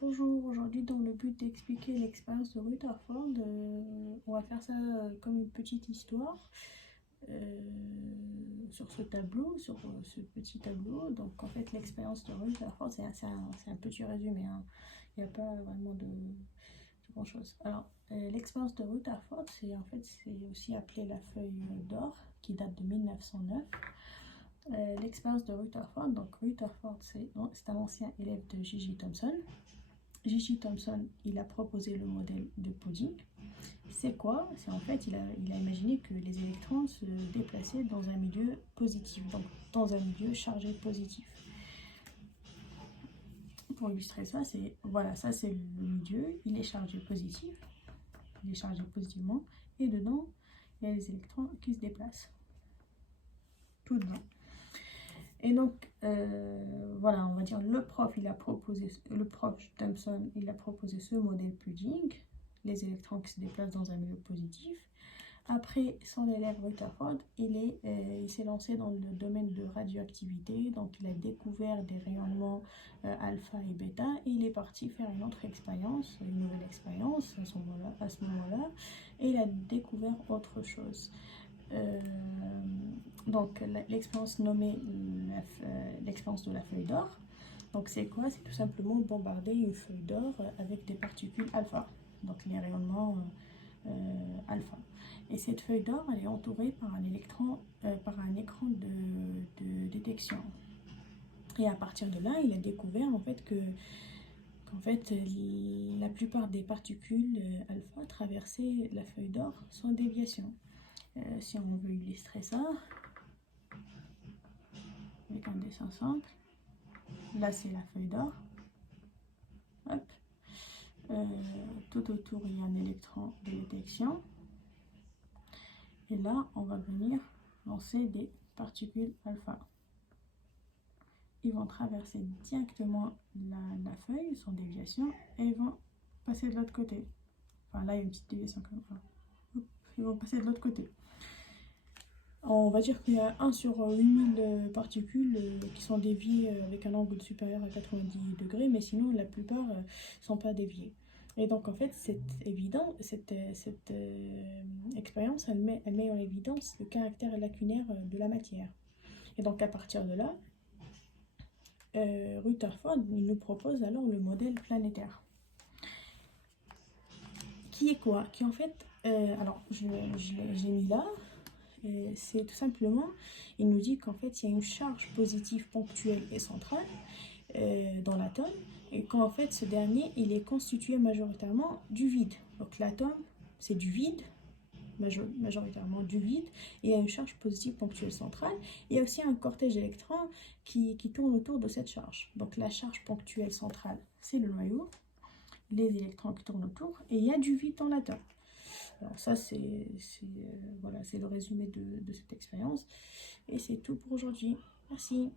Bonjour, aujourd'hui dans le but d'expliquer l'expérience de Rutherford, on va faire ça comme une petite histoire euh, sur ce tableau, sur ce petit tableau. Donc en fait l'expérience de Rutherford, c'est un petit résumé, hein. Il n'y a pas vraiment de grand chose. Alors l'expérience de Rutherford, c'est aussi appelé la feuille d'or qui date de 1909. L'expérience de Rutherford, donc Rutherford c'est un ancien élève de J.J. Thomson. J.J. Thomson, il a proposé le modèle de Pudding. C'est quoi? C'est en fait, il a imaginé que les électrons se déplaçaient dans un milieu positif, donc dans un milieu chargé positif. Pour illustrer ça, voilà, ça c'est le milieu, il est chargé positif, il est chargé positivement, et dedans, il y a les électrons qui se déplacent. Tout dedans. Et donc, voilà, on va dire le prof Thomson, il a proposé ce modèle Pudding, les électrons qui se déplacent dans un milieu positif. Après, son élève Rutherford, il s'est lancé dans le domaine de radioactivité, donc il a découvert des rayonnements alpha et bêta, et il est parti faire une autre expérience, une nouvelle expérience à ce moment-là, et il a découvert autre chose. Donc l'expérience nommée l'expérience de la feuille d'or. Donc c'est quoi? C'est tout simplement bombarder une feuille d'or avec des particules alpha, donc les rayonnements alpha. Et cette feuille d'or, elle est entourée par un écran de détection. Et à partir de là, il a découvert en fait qu'en fait la plupart des particules alpha traversaient la feuille d'or sans déviation. Si on veut illustrer ça avec un dessin simple, là c'est la feuille d'or. Hop. Tout autour il y a un électron de détection. Et là on va venir lancer des particules alpha. Ils vont traverser directement la feuille sans déviation et ils vont passer de l'autre côté. Enfin là il y a une petite déviation comme ça. Ils vont passer de l'autre côté. On va dire qu'il y a 1 sur 8000 particules qui sont déviées avec un angle supérieur à 90 degrés, mais sinon la plupart ne sont pas déviées. Et donc en fait c'est évident, cette expérience elle met en évidence le caractère lacunaire de la matière. Et donc à partir de là, Rutherford il nous propose alors le modèle planétaire. Qui est quoi? Qui en fait, alors j'ai mis là. C'est tout simplement, il nous dit qu'en fait il y a une charge positive ponctuelle et centrale dans l'atome, et qu'en fait ce dernier il est constitué majoritairement du vide. Donc l'atome c'est du vide, majoritairement du vide, et il y a une charge positive ponctuelle centrale. Il y a aussi un cortège d'électrons qui tourne autour de cette charge. Donc la charge ponctuelle centrale c'est le noyau, les électrons qui tournent autour, et il y a du vide dans l'atome. Alors ça, voilà, c'est le résumé de cette expérience. Et c'est tout pour aujourd'hui. Merci.